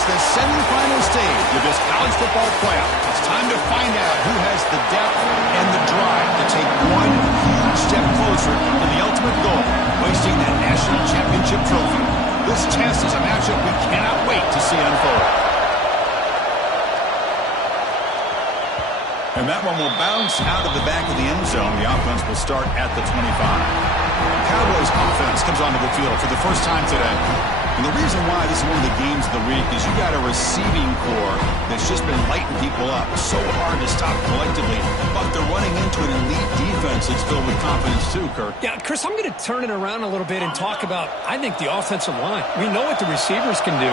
It's the semifinal stage of this college football playoff. It's time to find out who has the depth and the drive to take one huge step closer to the ultimate goal, hoisting that national championship trophy. This test is a matchup we cannot wait to see unfold. And that one will bounce out of the back of the end zone. The offense will start at the 25. The Cowboys offense comes onto the field for the first time today. And the reason why this is one of the games of the week is you got a receiving core that's just been lighting people up. So hard to stop collectively, but they're running into an elite defense that's filled with confidence too, Kirk. Yeah, Chris, I'm going to turn it around a little bit and talk about, I think, the offensive line. We know what the receivers can do.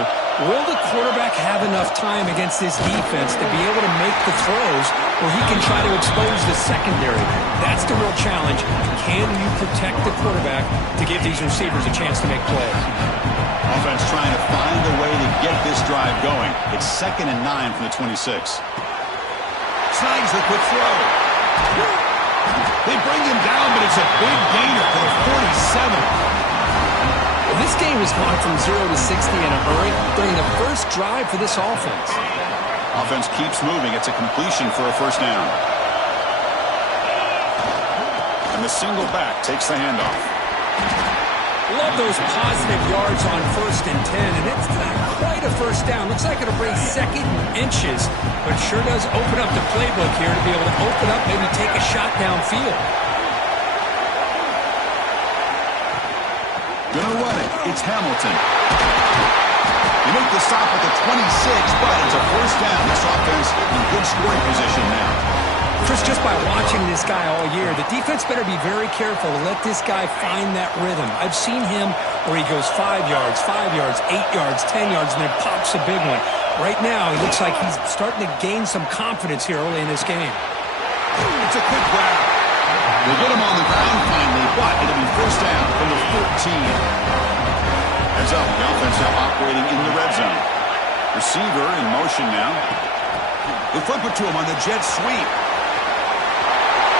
Will the quarterback have enough time against this defense to be able to make the throws where he can try to expose the secondary? That's the real challenge. Can you protect the quarterback to give these receivers a chance to make plays? Offense trying to find a way to get this drive going. It's 2nd and 9 from the 26. Snags the quick throw. They bring him down, but it's a big gainer for the 47. Well, this game has gone from 0 to 60 in a hurry during the first drive for this offense. Offense keeps moving. It's a completion for a first down. And the single back takes the handoff. Love those positive yards on 1st and 10, and it's not quite a first down. Looks like it'll bring 2nd inches, but it sure does open up the playbook here to be able to open up, maybe take a shot downfield. Gonna run it. It's Hamilton. You make the stop at the 26, but it's a first down. This offense in good scoring position now. Chris, just by watching this guy all year, the defense better be very careful to let this guy find that rhythm. I've seen him where he goes 5 yards, 8 yards, 10 yards, and then pops a big one. Right now, he looks like he's starting to gain some confidence here early in this game. It's a quick grab. They get him on the ground finally, but it'll be first down from the 14. Heads up, the offense now operating in the red zone. Receiver in motion now. They flip it to him on the jet sweep.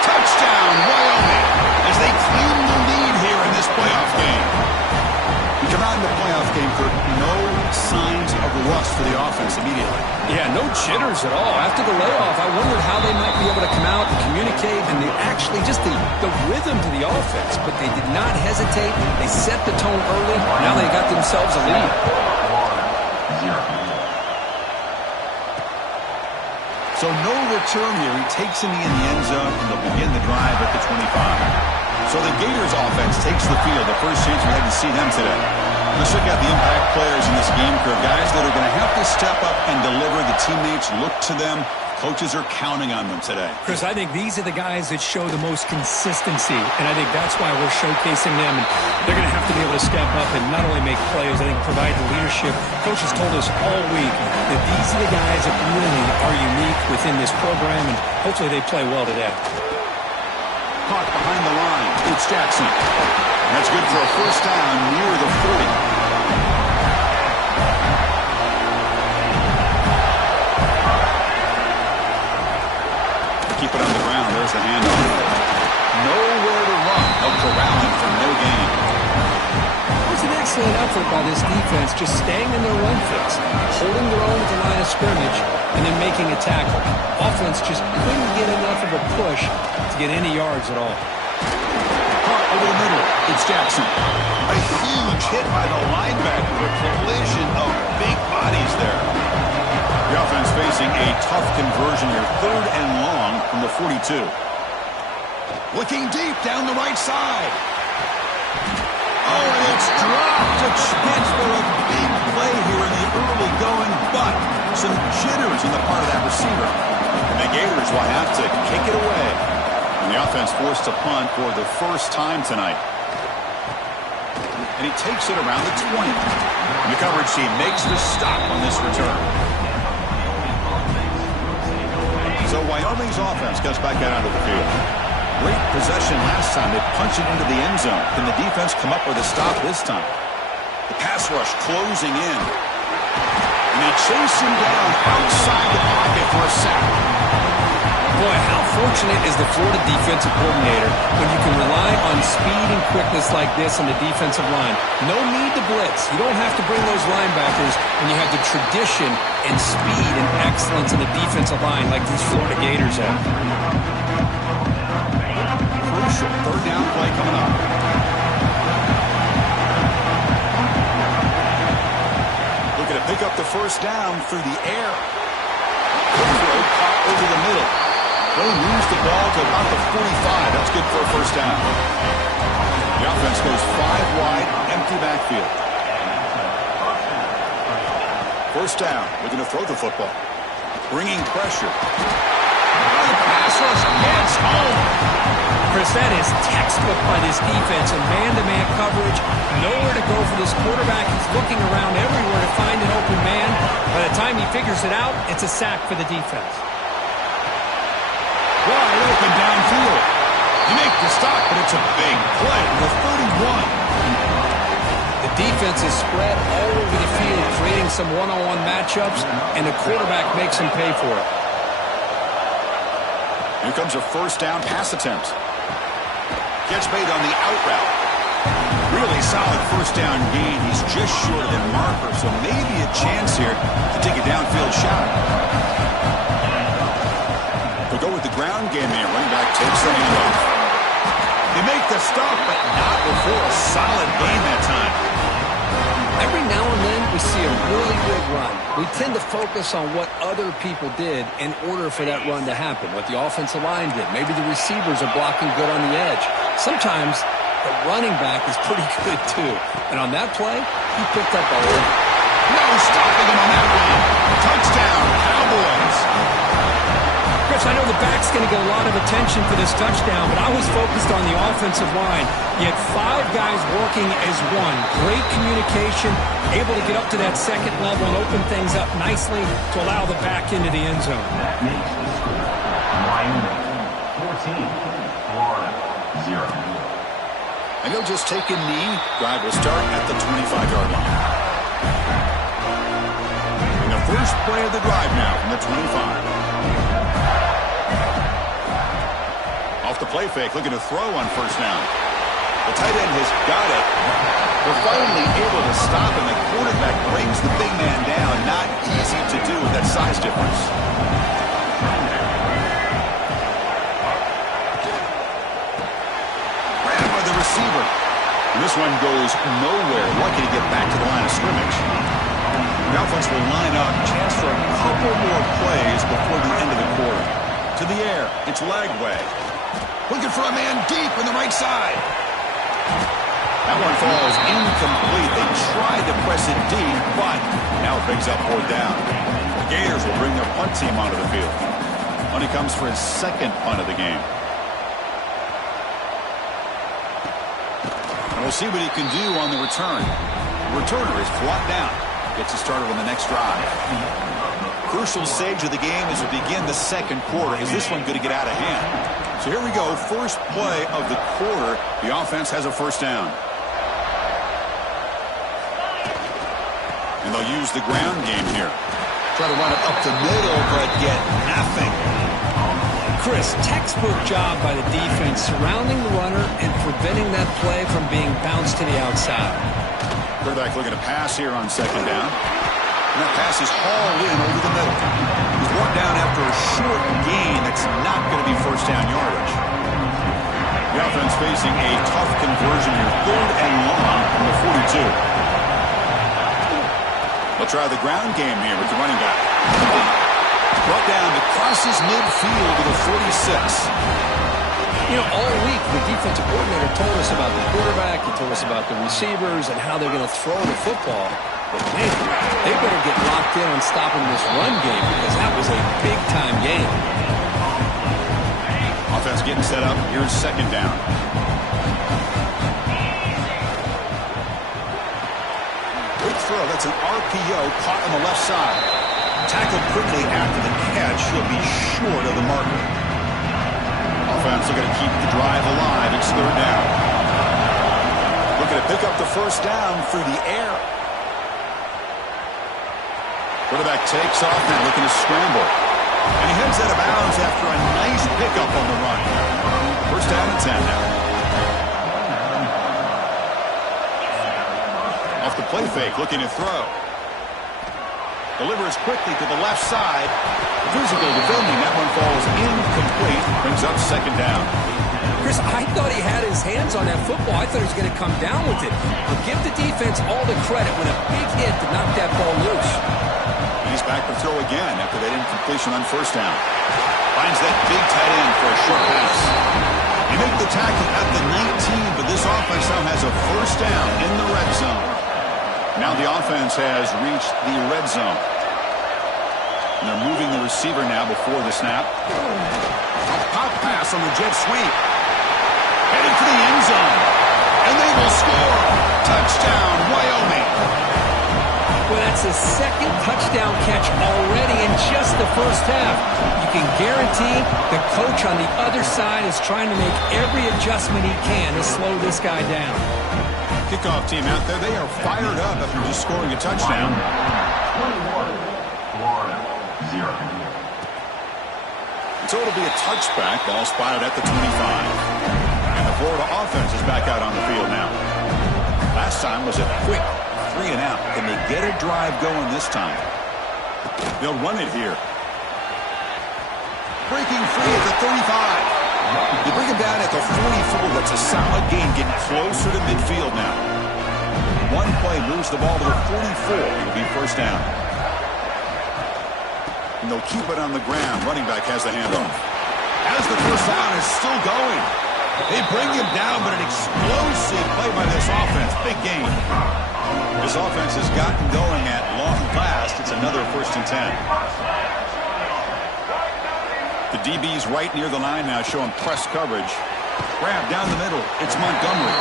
Touchdown, Wyoming, as they claim the lead here in this playoff game. We come out in the playoff game, Kirk, no signs of rust for the offense immediately. Yeah, no jitters at all. After the layoff, I wondered how they might be able to come out and communicate, and they actually just the rhythm to the offense, but they did not hesitate. They set the tone early. Now they got themselves a lead. So no return here. He takes him in the end zone, and they'll begin the drive at the 25. So the Gators offense takes the field. The first chance we had to see them today. Let's check out the impact players in this game, Kirk. Guys that are going to have to step up and deliver. The teammates look to them. Coaches are counting on them today. Chris, I think these are the guys that show the most consistency, and I think that's why we're showcasing them. And they're going to have to be able to step up and not only make plays, I think provide the leadership. Coaches told us all week that these are the guys that really are unique within this program, and hopefully they play well today. Caught behind the line. It's Jackson. That's good for a first down near the 40. Keep it on the ground. There's the handoff. Nowhere to run. No corralling for no gain. It was an excellent effort by this defense, just staying in their run fits, holding their own at the line of scrimmage, and then making a tackle. Offense just couldn't get enough of a push to get any yards at all. Caught over the middle. It's Jackson. A huge hit by the linebacker. A collision of big bodies there. The offense facing a tough conversion here. 3rd and long from the 42. Looking deep down the right side. Oh, and it's dropped. A chance for a big play here in the early going, but some jitters on the part of that receiver. And the Gators will have to kick it away. And the offense forced to punt for the first time tonight. And he takes it around the 20. And the coverage team makes the stop on this return. So Wyoming's offense gets back out onto the field. Great possession last time. They punch it into the end zone. Can the defense come up with a stop this time? The pass rush closing in. And they chase him down outside the pocket for a sack. Boy, how fortunate is the Florida defensive coordinator when you can rely on speed and quickness like this on the defensive line. No need to blitz. You don't have to bring those linebackers when you have the tradition and speed and excellence in the defensive line like these Florida Gators have. Crucial third down play coming up. Looking to pick up the first down through the air. Throw caught over the middle. They moves the ball to about the 45. That's good for a first down. The offense goes 5 wide, empty backfield. First down, looking to throw the football. Bringing pressure. Oh, the pass rush gets home. Chris, that is textbook by this defense in man-to-man coverage. Nowhere to go for this quarterback. He's looking around everywhere to find an open man. By the time he figures it out, it's a sack for the defense. Wide open downfield. You make the stop, but it's a big play. The 31. The defense is spread all over the field, creating some one-on-one matchups, and the quarterback makes him pay for it. Here comes a first down pass attempt. Gets made on the out route. Really solid first down gain. He's just short of the marker, so maybe a chance here to take a downfield shot. They'll go with the ground game here. Running back takes the handoff. They make the stop, but not before a solid gain that time. Every now and then we see a really good run. We tend to focus on what other people did in order for that run to happen, what the offensive line did. Maybe the receivers are blocking good on the edge. Sometimes the running back is pretty good too. And on that play, he picked up a lot. No stopping him on that one. Touchdown, Cowboys. Chris, I know the back's going to get a lot of attention for this touchdown, but I was focused on the offensive line. You had 5 guys working as one. Great communication, able to get up to that second level and open things up nicely to allow the back into the end zone. That makes the score Wyoming 14, Florida 0. And he'll just take a knee. Drive will start at the 25-yard line. And the first play of the drive now from the 25. Off the play fake, looking to throw on first down. The tight end has got it. They're finally able to stop him. The quarterback brings the big man down. Not easy to do with that size difference. Grabbed by the receiver. And this one goes nowhere. Lucky to get back to the line of scrimmage. The offense will line up. Chance for a couple more plays before the end of the quarter. To the air. It's Lagway. Looking for a man deep on the right side. That one falls incomplete. They tried to press it deep, but now it brings up 4th down. The Gators will bring their punt team onto the field. Money comes for his second punt of the game. And we'll see what he can do on the return. The returner is brought down. Gets us started on the next drive. Crucial stage of the game as we begin the second quarter. Is this one going to get out of hand? So here we go. First play of the quarter. The offense has a first down. And they'll use the ground game here. Try to run it up the middle, but get nothing. Chris, textbook job by the defense surrounding the runner and preventing that play from being bounced to the outside. Quarterback looking to pass here on second down. And that pass is hauled in over the middle. He's brought down after a short gain. That's not going to be first down yardage. The offense facing a tough conversion here. 3rd and long from the 42. They'll try the ground game here with the running back. Brought down to crosses midfield to the 46. You know, all week the defensive coordinator told us about the quarterback. He told us about the receivers and how they're going to throw the football. But, man, they better get locked in on stopping this run game because that was a big-time game. Offense getting set up. Here's second down. Quick throw. That's an RPO caught on the left side. Tackled quickly after the catch. He'll be short of the marker. Offense looking to keep the drive alive. It's 3rd down. Looking to pick up the first down through the air. Quarterback takes off now, looking to scramble. And he heads out of bounds after a nice pickup on the run. First down and 10 now. Off the play fake, looking to throw. Delivers quickly to the left side. Physical defending. That one falls incomplete. Brings up second down. Chris, I thought he had his hands on that football. I thought he was going to come down with it. But give the defense all the credit when a big hit to knock that ball loose. He's back to throw again after that incompletion on first down. Finds that big tight end for a short pass. He make the tackle at the 19, but this offense now has a first down in the red zone. Now the offense has reached the red zone. And they're moving the receiver now before the snap. A pop pass on the jet sweep. Headed for the end zone. And they will score. Touchdown, Wyoming. Well, that's his second touchdown catch already in just the first half. You can guarantee the coach on the other side is trying to make every adjustment he can to slow this guy down. Kickoff team out there, they are fired up after just scoring a touchdown. 21, Florida, 0. So it'll be a touchback. Ball spotted at the 25. And the Florida offense is back out on the field now. Last time was a quick 3 and out. Can they get a drive going this time? They'll run it here. Breaking free at the 35. They bring him down at the 44. That's a solid gain, getting closer to midfield now. One play moves the ball to the 44. It'll be first down. And they'll keep it on the ground. Running back has the handoff. As the first down is still going. They bring him down, but an explosive play by this offense. Big gain. This offense has gotten going at long last. It's another first and 10. The DB's right near the line now, showing press coverage. Grab down the middle. It's Montgomery.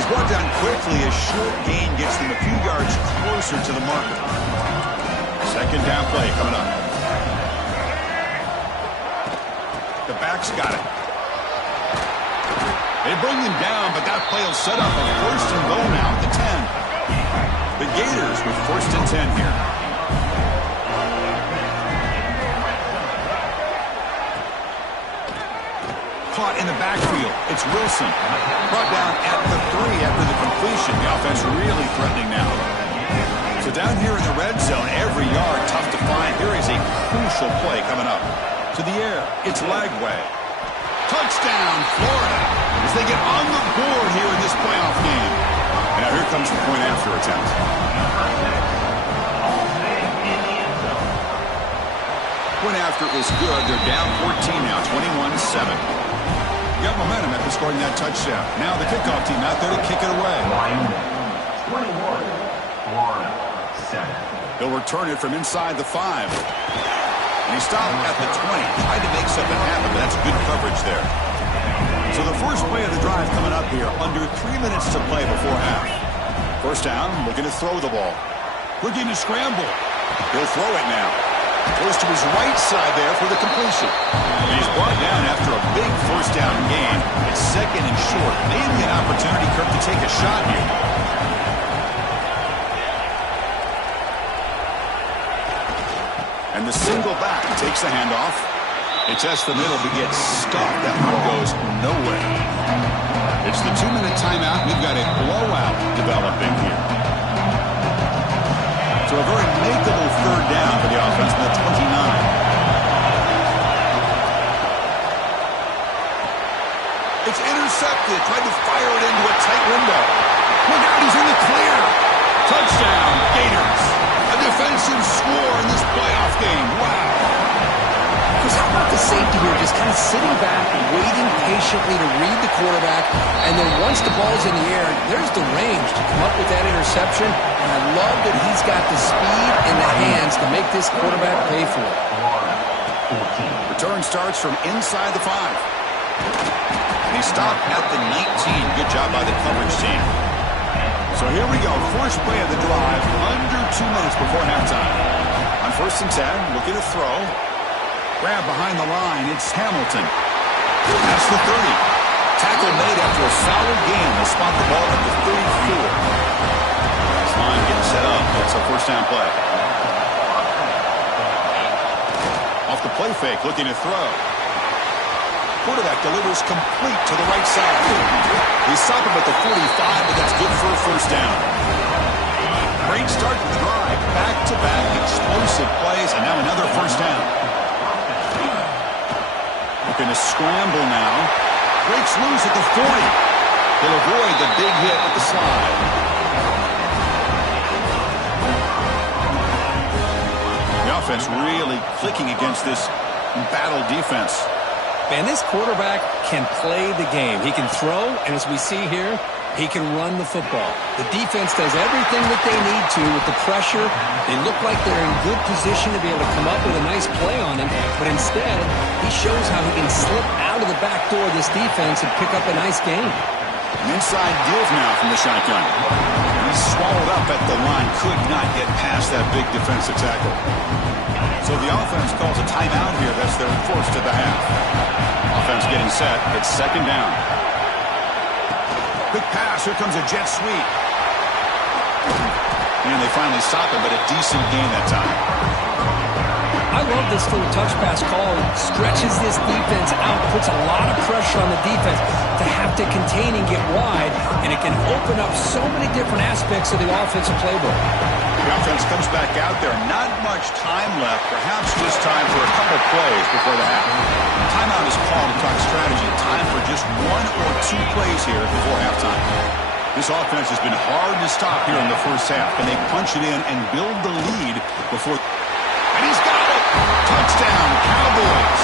He's brought down quickly. A short gain gets them a few yards closer to the marker. Second down play coming up. The back's got it. They bring him down, but that play will set up a first and goal now at the 10. The Gators with first and 10 here. Caught in the backfield. It's Wilson. Brought down at the 3 after the completion. The offense really threatening now. So down here in the red zone, every yard tough to find. Here is a crucial play coming up. To the air. It's Lagway. Touchdown, Florida, as they get on the board here in this playoff game. And now here comes the point after attempt. Point after is good. They're down 14 now, 21-7. Got momentum after scoring that touchdown. Now the kickoff team out there to kick it away. 21, Florida, 7. They'll return it from inside the 5. And he stopped at the 20. Tried to make something happen, but that's good coverage there. So the first play of the drive coming up here. Under 3 minutes to play before half. First down, looking to throw the ball. Looking to scramble. He'll throw it now. Goes to his right side there for the completion. And he's brought down after a big first down gain. It's second and short. Maybe an opportunity, Kirk, to take a shot here. And the single back takes the handoff. It tests the middle but gets stuffed. That one goes nowhere. It's the 2-minute timeout. We've got a blowout developing here. So a very makeable third down for the offense from the 29. It's intercepted. Tried to fire it into a tight window. Look out, he's in the clear. Touchdown, Gators. A defensive score in this playoff game. Wow. Because how about the safety here, just kind of sitting back, waiting patiently to read the quarterback, and then once the ball's in the air, there's the range to come up with that interception, and I love that he's got the speed in the hands to make this quarterback pay for it. Return starts from inside the 5. And he stopped at the 19. Good job by the coverage team. So here we go. First play of the drive, under 2 minutes before halftime. On first and 10, looking to throw. Grab behind the line. It's Hamilton. That's the 30. Tackle made after a solid gain. They spot the ball at the 34. This line getting set up. That's a first down play. off the play fake, looking to throw. Quarterback delivers complete to the right side. They stop him at the 45, but that's good for a first down. Great start to the drive. Back-to-back explosive plays, and now another first down. Looking to scramble now. Breaks loose at the 40. He'll avoid the big hit with the slide. The offense really clicking against this battle defense. Man, this quarterback can play the game. He can throw, and as we see here, he can run the football. The defense does everything that they need to with the pressure. They look like they're in good position to be able to come up with a nice play on him, but instead, he shows how he can slip out of the back door of this defense and pick up a nice game. An inside give now from the shotgun. He's swallowed up at the line, could not get past that big defensive tackle. So the offense calls a timeout here. That's their first of the half. Offense getting set. It's second down. Quick pass. Here comes a jet sweep. And they finally stop it, but a decent gain that time. I love this little touch pass call. It stretches this defense out, puts a lot of pressure on the defense to have to contain and get wide, and it can open up so many different aspects of the offensive playbook. The offense comes back out there. Not much time left. Perhaps just time for a couple plays before the half. Timeout is called to talk strategy. Time for just one or two plays here before halftime. This offense has been hard to stop here in the first half. Can they punch it in and build the lead before... And he's got it! Touchdown, Cowboys!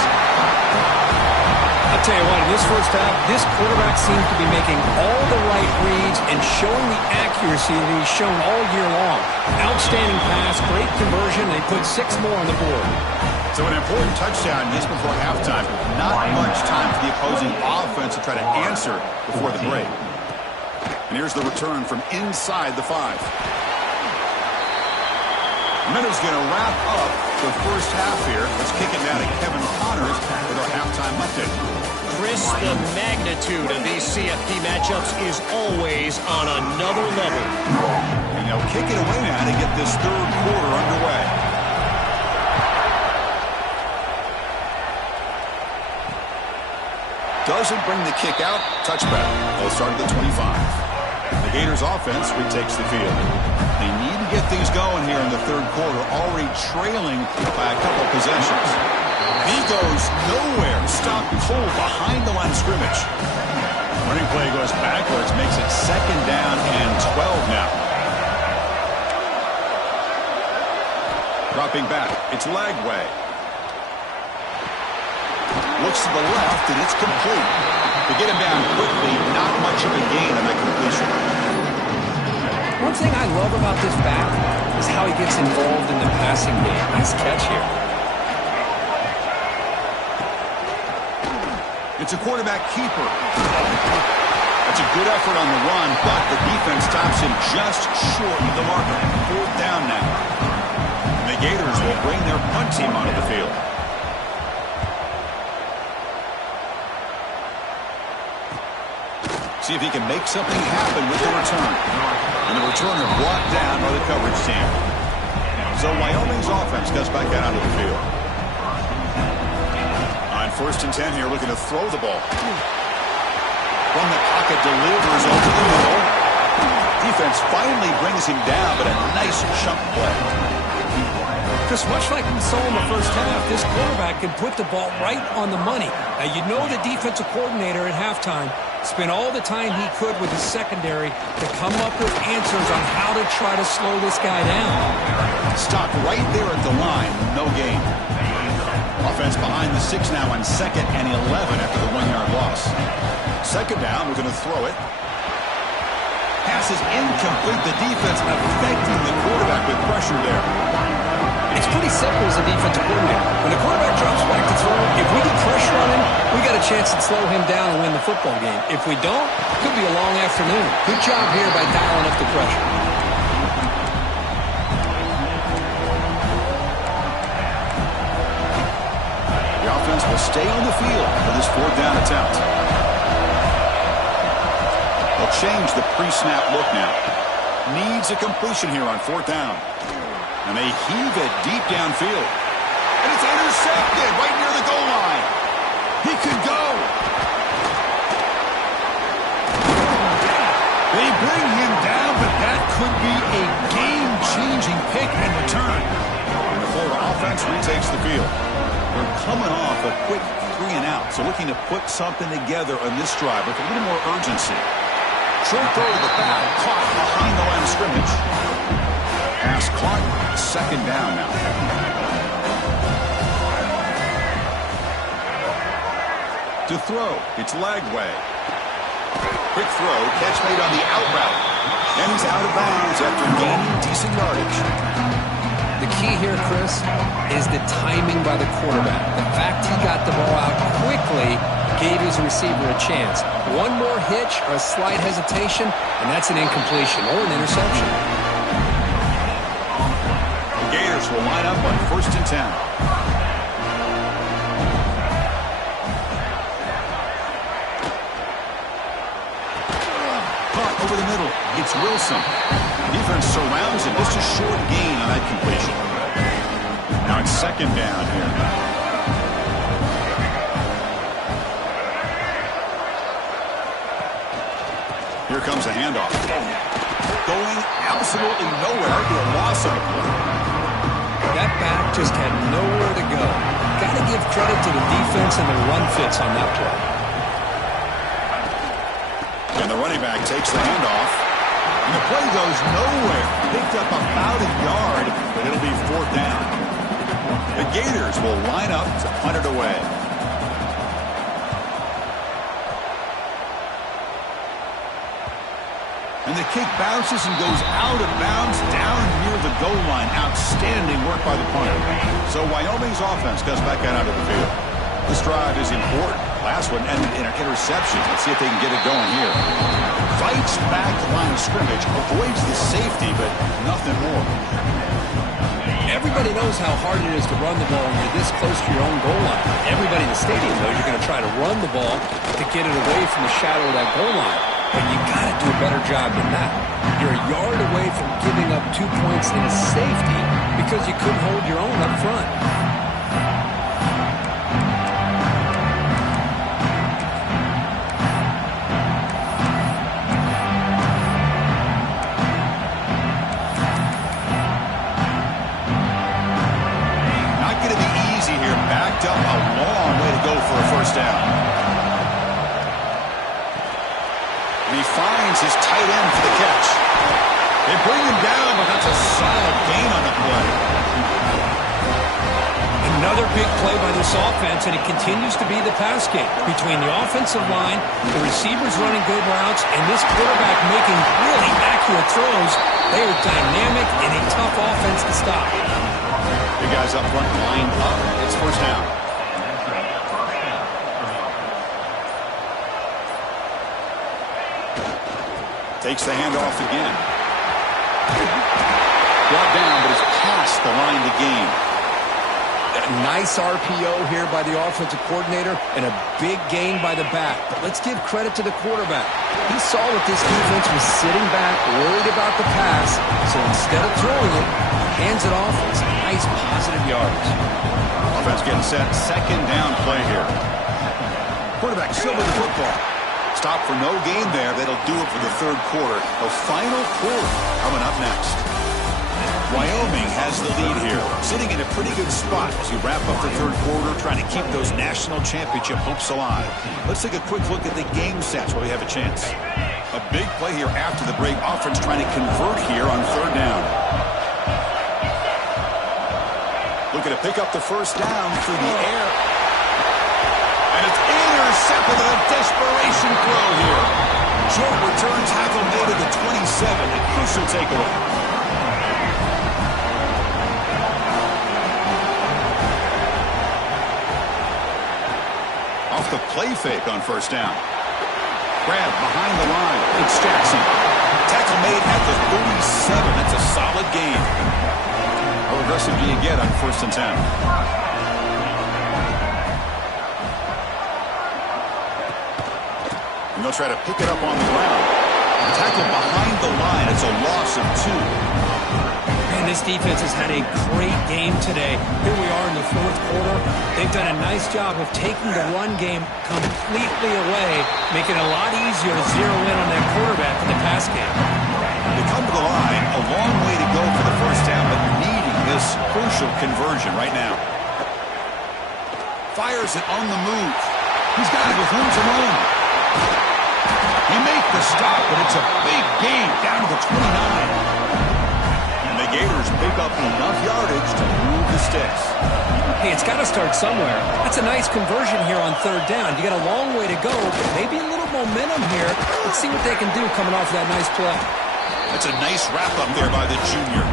I'll tell you what, in this first half, this quarterback seems to be making all the right reads and showing the accuracy that he's shown all year long. Outstanding pass, great conversion. They put 6 more on the board. So an important touchdown just before halftime. Not much time for the opposing offense to try to answer before the break. And here's the return from inside the 5. Minutes going to wrap up the first half here. Let's kick it down to Kevin Connors with our halftime update. Chris, the magnitude of these CFP matchups is always on another level. And they'll kick it away now to get this third quarter underway. Doesn't bring the kick out. Touchback. They'll start at the 25. The Gators offense retakes the field. They need to get things going here in the third quarter, already trailing by a couple possessions. He goes nowhere. Stop cold behind the line of scrimmage. Running play goes backwards, makes it second down and 12 now. Dropping back, it's Lagway. Looks to the left, and it's complete. To get him down quickly, not much of a gain on that completion. One thing I love about this back is how he gets involved in the passing game. Nice catch here. It's a quarterback keeper. That's a good effort on the run, but the defense stops him just short of the marker. 4th down now. And the Gators will bring their punt team onto the field. See if he can make something happen with the return. And the returner brought down by the coverage team. So Wyoming's offense goes back out onto the field. On 1st and 10 here, looking to throw the ball. From the pocket, delivers over the middle. Defense finally brings him down, but a nice chunk play. Because much like we saw in the first half, this quarterback can put the ball right on the money. Now, you know the defensive coordinator at halftime spent all the time he could with his secondary to come up with answers on how to try to slow this guy down. Stopped right there at the line, no gain. Offense behind the 6 now on 2nd and 11 after the 1-yard loss. Second down, we're going to throw it. Pass is incomplete. The defense affecting the quarterback with pressure there. It's pretty simple as a defensive coordinator. When the quarterback drops back to throw, if we get pressure on him, we got a chance to slow him down and win the football game. If we don't, it could be a long afternoon. Good job here by dialing up the pressure. The offense will stay on the field for this 4th down attempt. They'll change the pre-snap look now. Needs a completion here on 4th down. And they heave it deep downfield. And it's intercepted right near the goal line. He could go. They bring him down, but that could be a game-changing pick in return. And the Florida offense retakes the field. They're coming off a quick 3-and-out, so looking to put something together on this drive with a little more urgency. Short throw to the back, caught behind the line of scrimmage. Pass caught, second down now. To throw, it's Lagway. Quick throw, catch made on the out route. And he's out of bounds after gaining decent yardage. The key here, Chris, is the timing by the quarterback. The fact he got the ball out quickly gave his receiver a chance. One more hitch or a slight hesitation, and that's an incompletion or an interception. The Gators will line up on 1st and 10. Caught over the middle. It's Wilson. Defense surrounds him. Just a short gain on that completion. Now it's second down here. Here comes a handoff. Going absolutely nowhere. To a loss on the play. That back just had nowhere to go. Got to give credit to the defense and the run fits on that play. And the running back takes the handoff. And the play goes nowhere. Picked up about a yard, but it'll be 4th down. The Gators will line up to punt it away. And the kick bounces and goes out of bounds down near the goal line. Outstanding work by the punter. So Wyoming's offense comes back out onto the field. This drive is important. Last one ended in an interception. Let's see if they can get it going here. Fights back the line of scrimmage. Avoids the safety, but nothing more. Everybody knows how hard it is to run the ball when you're this close to your own goal line. Everybody in the stadium knows you're going to try to run the ball to get it away from the shadow of that goal line. But you got to do a better job than that. You're a yard away from giving up 2 points in a safety because you couldn't hold your own up front. Not going to be easy here. Backed up a long way to go for a 1st down. And he finds his tight end for the catch. They bring him down, but that's a solid gain on the play. Another big play by this offense, and it continues to be the pass game. Between the offensive line, the receivers running good routes, and this quarterback making really accurate throws, they are dynamic and a tough offense to stop. The guys up front lined up. It's 1st down. Takes the handoff again. Brought down, but it's past the line to gain. A nice RPO here by the offensive coordinator and a big gain by the back. But let's give credit to the quarterback. He saw that this defense was sitting back, worried about the pass. So instead of throwing it, he hands it off. It's nice positive yards. Offense getting set. Second down play here. Quarterback still with the football. Stop for no gain there. That'll do it for the 3rd quarter. The final quarter coming up next. Wyoming has the lead here, sitting in a pretty good spot as we wrap up the 3rd quarter, trying to keep those national championship hopes alive. Let's take a quick look at the game stats while we have a chance. A big play here after the break. Offense trying to convert here on 3rd down. Looking to pick up the 1st down through the air. And it's intercepted on a desperation throw here. Short return tackle made at the 27. A crucial takeaway. Off the play fake on 1st down. Grab behind the line. It's Jackson. Tackle made at the 37. That's a solid gain. How aggressive do you get on 1st and 10? They'll try to pick it up on the ground. Tackle behind the line. It's a loss of 2. Man, this defense has had a great game today. Here we are in the the fourth quarter. They've done a nice job of taking the run game completely away, making it a lot easier to zero in on that quarterback in the pass game. They come to the line, a long way to go for the first down, but needing this crucial conversion right now. Fires it on the move. He's got it with room to run. He makes the stop, but it's a big gain down to the 29. And the Gators pick up enough yardage to move the sticks. Hey, it's got to start somewhere. That's a nice conversion here on third down. You got a long way to go, but maybe a little momentum here. Let's see what they can do coming off that nice play. That's a nice wrap-up there by the junior.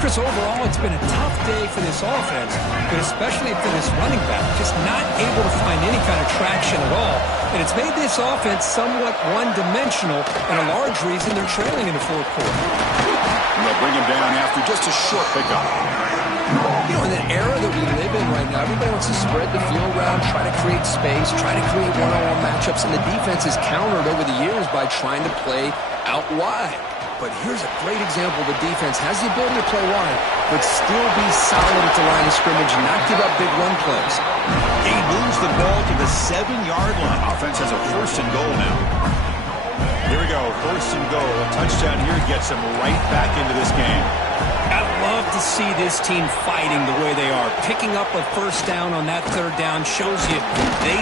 Chris, overall, it's been a tough day for this offense, but especially for this running back, just not able to find any kind of traction at all. And it's made this offense somewhat one-dimensional, and a large reason they're trailing in the fourth quarter. And they'll bring him down after just a short pickup. You know, in the era that we live in right now, everybody wants to spread the field around, try to create space, try to create one-on-one matchups, and the defense is countered over the years by trying to play out wide. But here's a great example. The defense has the ability to play wide, but still be solid at the line of scrimmage and not give up big run plays. He moves the ball to the 7-yard line. Offense has a first and goal now. Here we go, first and goal. A touchdown here gets them right back into this game. I'd love to see this team fighting the way they are. Picking up a first down on that third down shows you they...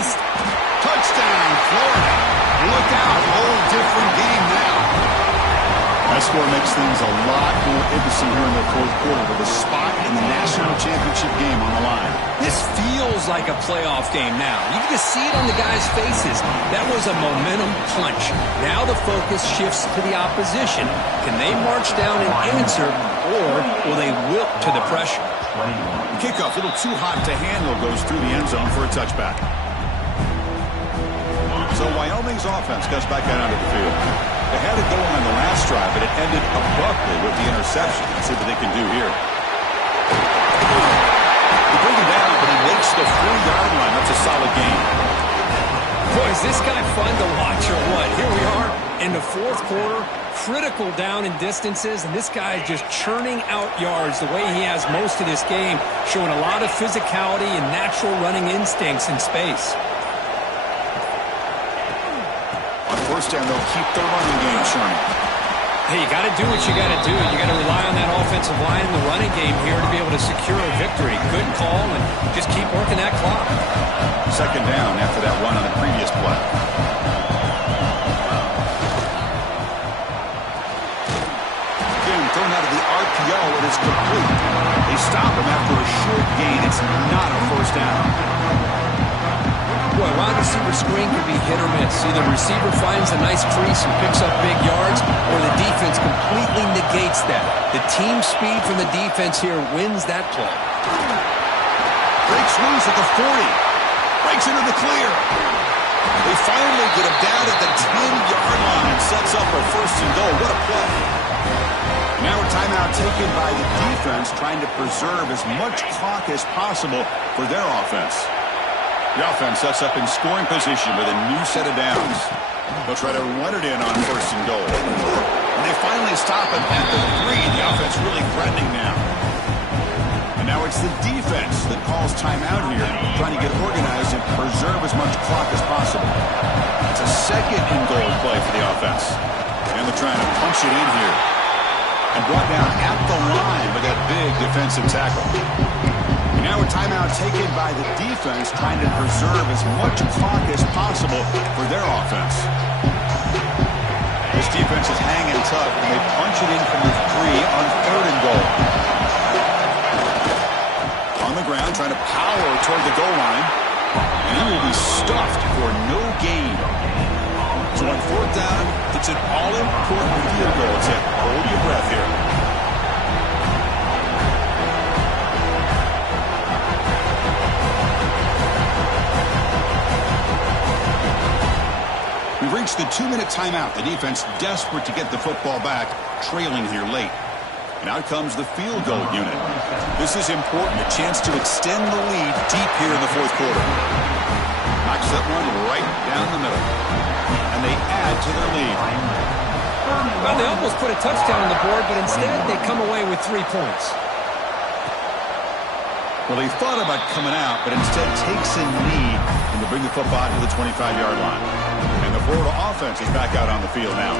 Touchdown, Florida. Look out, whole different game now. That score makes things a lot more interesting here in the fourth quarter with a spot in the national championship game on the line. This feels like a playoff game now. You can just see it on the guys' faces. That was a momentum punch. Now the focus shifts to the opposition. Can they march down and answer, or will they wilt to the pressure? The kickoff, a little too hot to handle, goes through the end zone for a touchback. So Wyoming's offense goes back out onto the field. They had it going on the last drive, but it ended abruptly with the interception. Let's see what they can do here. They bring him down, but he makes the 4-yard line. That's a solid gain. Boy, is this guy fun to watch or what? Here we are in the fourth quarter, critical down in distances, and this guy is just churning out yards the way he has most of this game, showing a lot of physicality and natural running instincts in space. First down, they'll keep the running game churning. Hey, you got to do what you got to do. You got to rely on that offensive line and the running game here to be able to secure a victory. Good call, and just keep working that clock. Second down after that run on the previous play. Again, thrown out of the RPO, it is complete. They stop him after a short gain. It's not a first down. Boy, wide receiver screen can be hit or miss. Either the receiver finds a nice crease and picks up big yards, or the defense completely negates that. The team speed from the defense here wins that play. Breaks loose at the 40. Breaks into the clear. They finally get him down at the 10-yard line. Sets up a first and goal. What a play. Now a timeout taken by the defense, trying to preserve as much clock as possible for their offense. The offense sets up in scoring position with a new set of downs. They'll try to run it in on first and goal. And they finally stop it at the 3. The offense really threatening now. And now it's the defense that calls timeout here, trying to get organized and preserve as much clock as possible. It's a second and goal play for the offense. And they're trying to punch it in here. And brought down at the line with that big defensive tackle. Now a timeout taken by the defense, trying to preserve as much clock as possible for their offense. This defense is hanging tough, and they punch it in from the 3 on third and goal. On the ground, trying to power toward the goal line. And he will be stuffed for no gain. So on fourth down, it's an all-important field goal attempt. Hold your breath here. We've reached the 2-minute timeout. The defense desperate to get the football back, trailing here late. And out comes the field goal unit. This is important, a chance to extend the lead deep here in the fourth quarter. Knocks that one right down the middle. And they add to their lead. Well, they almost put a touchdown on the board, but instead they come away with 3 points. Well, he thought about coming out, but instead takes a knee and to bring the football to the 25-yard line. And the Florida offense is back out on the field now.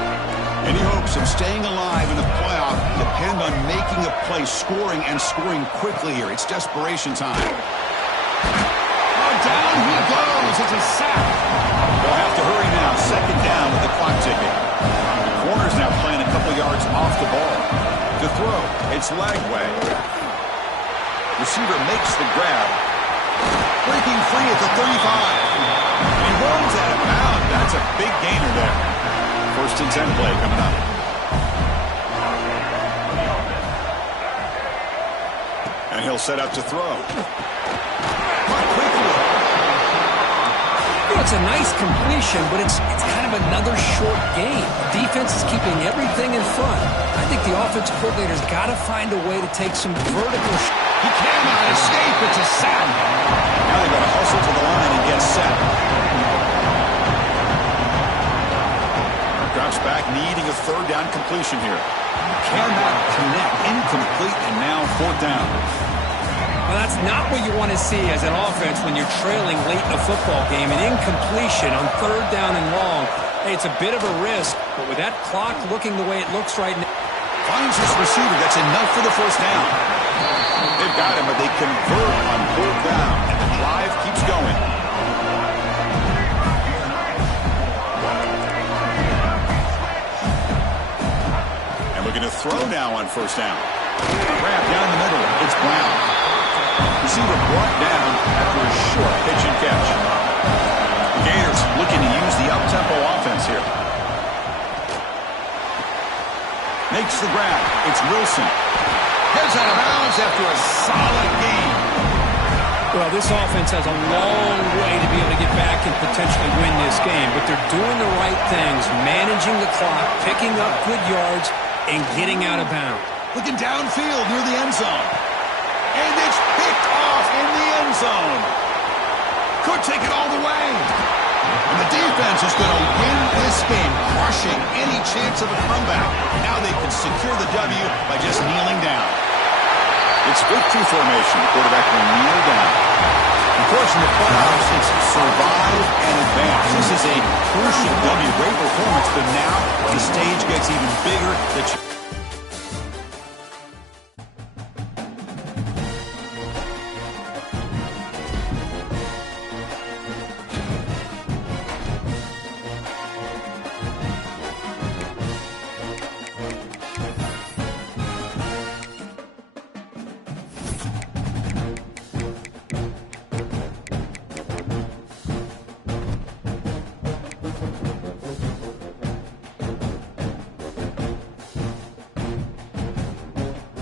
Any hopes of staying alive in the playoff depend on making a play, scoring, and scoring quickly here. It's desperation time. Oh, down he goes. It's a sack. They'll have to hurry now. Second down with the clock ticking. The corner's now playing a couple yards off the ball. To throw, it's Lagway. Receiver makes the grab. Breaking free at the 35. And he runs out of bounds. That's a big gainer there. First and 10 play coming up. And he'll set up to throw. Quickly. It's a nice completion, but it's kind of another short game. The defense is keeping everything in front. I think the offensive coordinator's got to find a way to take some vertical shots. He cannot escape. It's a sack. Now they've got to hustle to the line and get set. Drops back, needing a third down completion here. Cannot connect. Incomplete, and now fourth down. Well, that's not what you want to see as an offense when you're trailing late in a football game. An incompletion on third down and long. Hey, it's a bit of a risk, but with that clock looking the way it looks right now. Finds his receiver. That's enough for the first down. They've got him, but they convert on fourth down, and the drive keeps going. And looking to throw now on first down. Grab down the middle. It's Brown. Receiver brought down after a short pitch and catch. The Gators looking to use the up-tempo offense here. Makes the grab. It's Wilson. Gets out of bounds after a solid game. Well, this offense has a long way to be able to get back and potentially win this game, but they're doing the right things, managing the clock, picking up good yards, and getting out of bounds. Looking downfield near the end zone. And it's picked off in the end zone. Could take it all the way. And the defense is going to win this game, crushing any chance of a comeback. Now they can secure the W by just kneeling down. It's victory formation. The quarterback will kneel down. Of course, in the playoffs, it's survive and advance. This is a crucial W. Great performance, but now the stage gets even bigger.